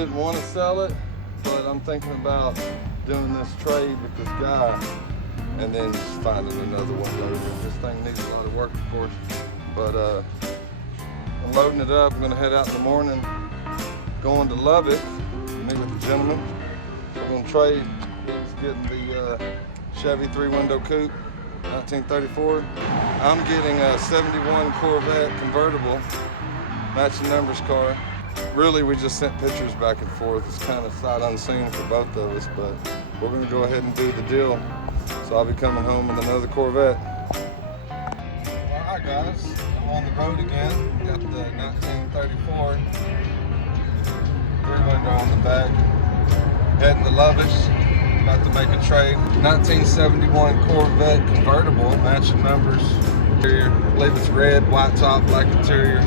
didn't want to sell it, but I'm thinking about doing this trade with this guy and then just finding another one later. This thing needs a lot of work, of course, but I'm loading it up. I'm gonna head out in the morning, going to Lubbock, meet with the gentleman. We're gonna trade. He's getting the Chevy 3-window Coupe, 1934. I'm getting a 71 Corvette Convertible, matching numbers car. Really, we just sent pictures back and forth. It's kind of sight unseen for both of us, but we're gonna go ahead and do the deal. So I'll be coming home with another Corvette. All right, guys, I'm on the road again. Got the 1934 3-window on the back. Heading to Lubbock. About to make a trade. 1971 Corvette Convertible, matching numbers. I believe it's red, white top, black interior.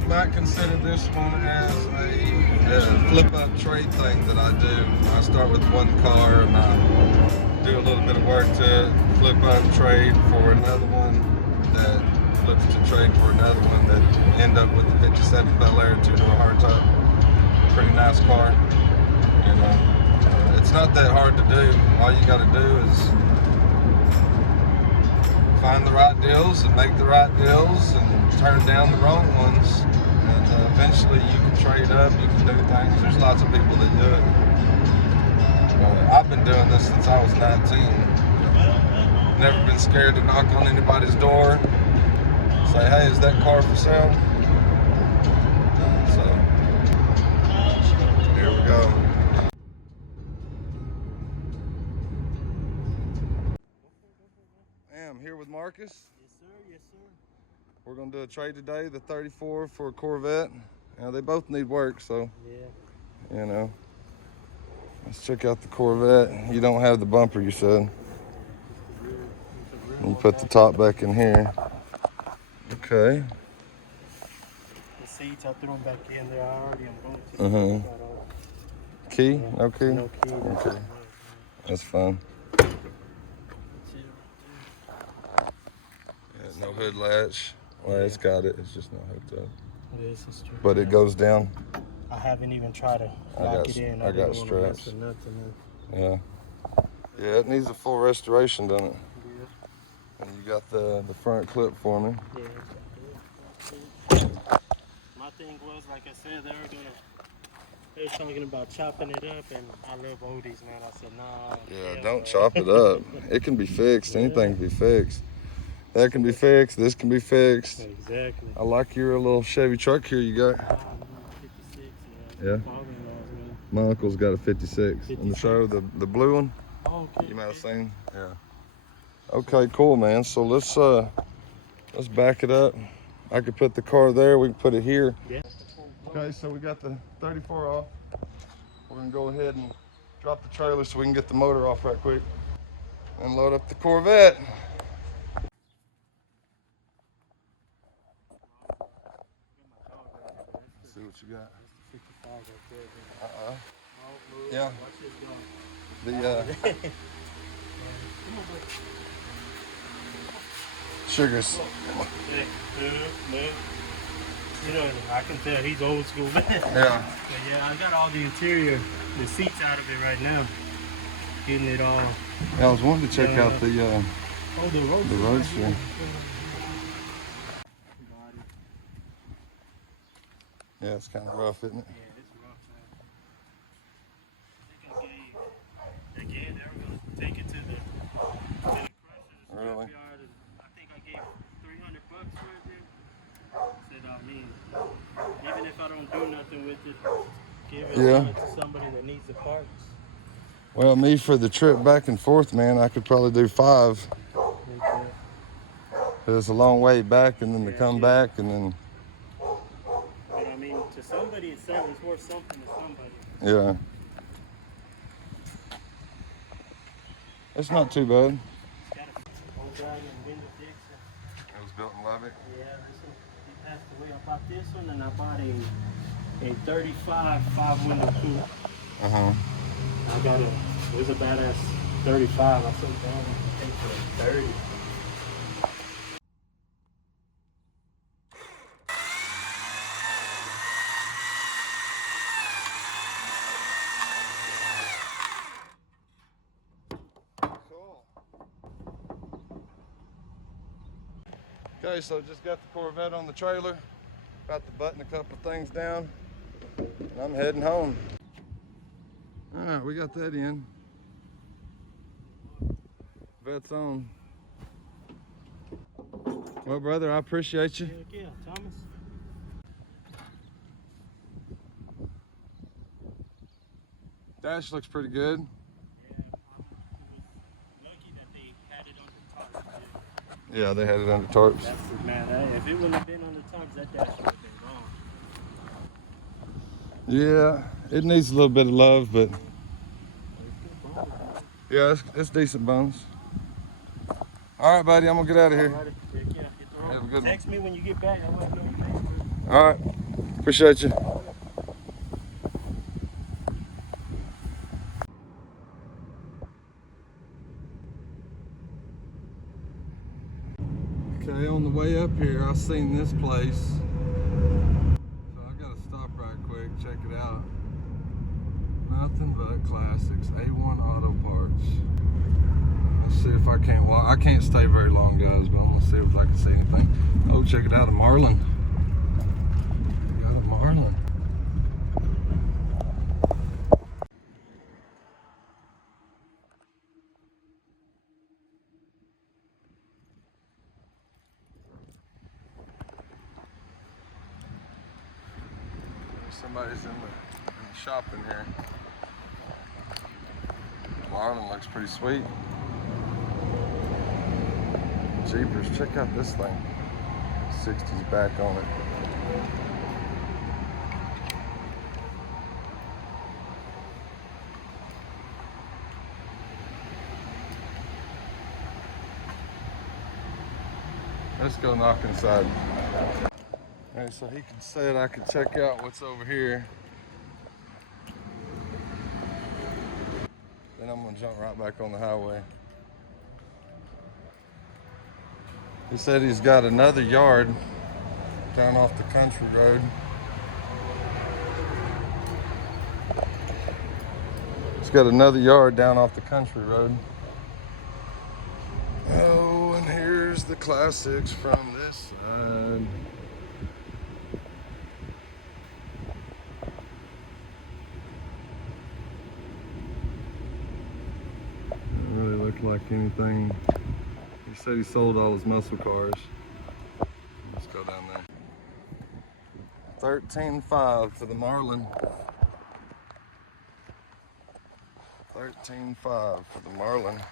You might consider this one as a flip-up trade thing that I do. I start with one car and I do a little bit of work to flip up trade for another one that flips to trade for another one that end up with the 57 Bel Air 2-door hardtop. Pretty nice car. And it's not that hard to do. All you got to do is find the right deals and make the right deals and turn down the wrong ones. And eventually you can trade up, you can do things. There's lots of people that do it. I've been doing this since I was 19. Never been scared to knock on anybody's door. Say, hey, is that car for sale? So, here we go. I'm here with Marcus. Yes, sir. Yes, sir. We're going to do a trade today, the 34 for a Corvette. They both need work, so, yeah. You know. Let's check out the Corvette. You don't have the bumper, you said. You put the top back in here. Okay. The seats, I threw them back in there. I already am going to. Key? Yeah. No key? No key. Okay. That's fine. Yeah, no hood latch. Well, it's got it. It's just not hooked up. This is true. But it goes down. I haven't even tried to lock it in. I got straps. Yeah. Yeah, it needs a full restoration, doesn't it? Yeah. And you got the front clip for me. Yeah. My thing was, like I said, they were talking about chopping it up, and I love oldies, man. I said, nah. Yeah, don't chop it up. It can be fixed. Anything can be fixed. That can be fixed. This can be fixed. Exactly. I like your little Chevy truck here you got. 56, yeah. My uncle's got a 56. On the show, the blue one. Oh, okay. You might have seen. Yeah. Okay, cool, man. So let's back it up. I could put the car there. We can put it here. Yeah. Okay, so we got the 34 off. We're gonna go ahead and drop the trailer so we can get the motor off right quick and load up the Corvette. See what you got. Yeah. The sugars. You know, I can tell he's old school, man. Yeah. But yeah, I got all the interior, the seats out of it right now. Getting it all. Yeah, I was wanting to check out the Roadster. Yeah, it's kind of rough, isn't it? Yeah, it's rough, man. I think again, they were going to take it to the crushers. Really? I think I gave $300 for it, dude. Said, I mean, even if I don't do nothing with it, give it to somebody that needs the parts. Well, me for the trip back and forth, man, I could probably do 5. Okay. It's a long way back, and then to come back, and then. But I mean, to somebody, it's worth something to somebody. Yeah. It's not too bad. It was built in Lubbock? Yeah, he passed away. I bought this one, and I bought a 35 5-window Coupe. I got it was a badass 35. I said, damn, I can take for a 30. Okay, so just got the Corvette on the trailer. About to button a couple things down. And I'm heading home. All right, we got that in. Vet's on. Well, brother, I appreciate you. Heck yeah, Thomas. Dash looks pretty good. Yeah, I was lucky that they had it on the top. Yeah, they had it under tarps. That's, man, if it wouldn't have been on the tops, that dash would have been wrong. Yeah, it needs a little bit of love, but yeah, it's decent bones. All right, buddy, I'm gonna get out of here. Alrighty. Heck yeah, hit the road. Have a good one. Text me when you get back. I want to know your Facebook. All right, appreciate you. Okay, on the way up here, I seen this place. So I gotta stop right quick, check it out. Nothing but classics, A1 Auto Parts. Let's see if I can't walk. I can't stay very long, guys, but I'm gonna see if I can see anything. Oh, check it out, a Marlin. Got a Marlin. Somebody's in the shop in here. Marlin looks pretty sweet. Jeepers, check out this thing. 60s back on it. Let's go knock inside. Alright, so he said I could check out what's over here. Then I'm gonna jump right back on the highway. He said he's got another yard down off the country road. He's got another yard down off the country road. Oh, and here's the classics from this side. Look like anything. He said he sold all his muscle cars. Let's go down there. 13.5 for the Marlin. 13.5 for the Marlin.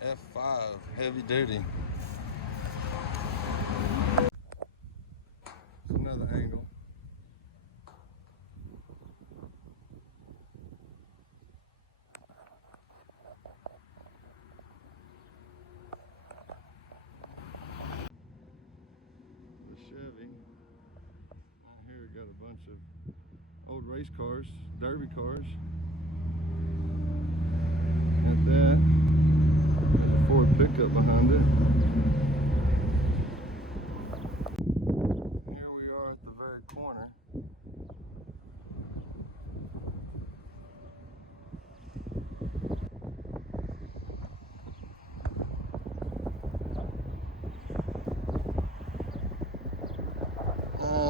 F5 heavy duty. Another angle. The Chevy. Out here got a bunch of old race cars, derby cars. Got that. Got a Ford pickup behind it. Corner.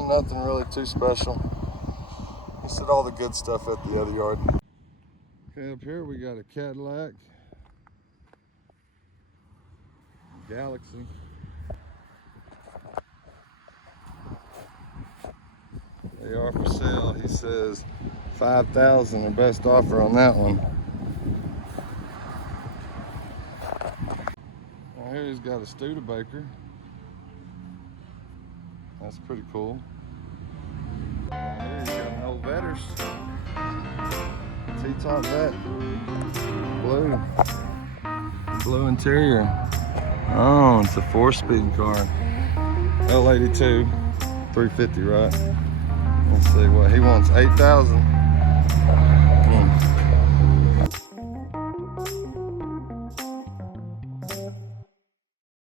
Nothing really too special. He said all the good stuff at the other yard. Okay, up here we got a Cadillac Galaxy. They are for sale. He says $5,000, the best offer on that one. Now here he's got a Studebaker. That's pretty cool. Here he's got an old Vetters. T-top vet. Blue interior. Oh, it's a 4-speed car. L82, 350, right? Let's see what he wants. 8,000.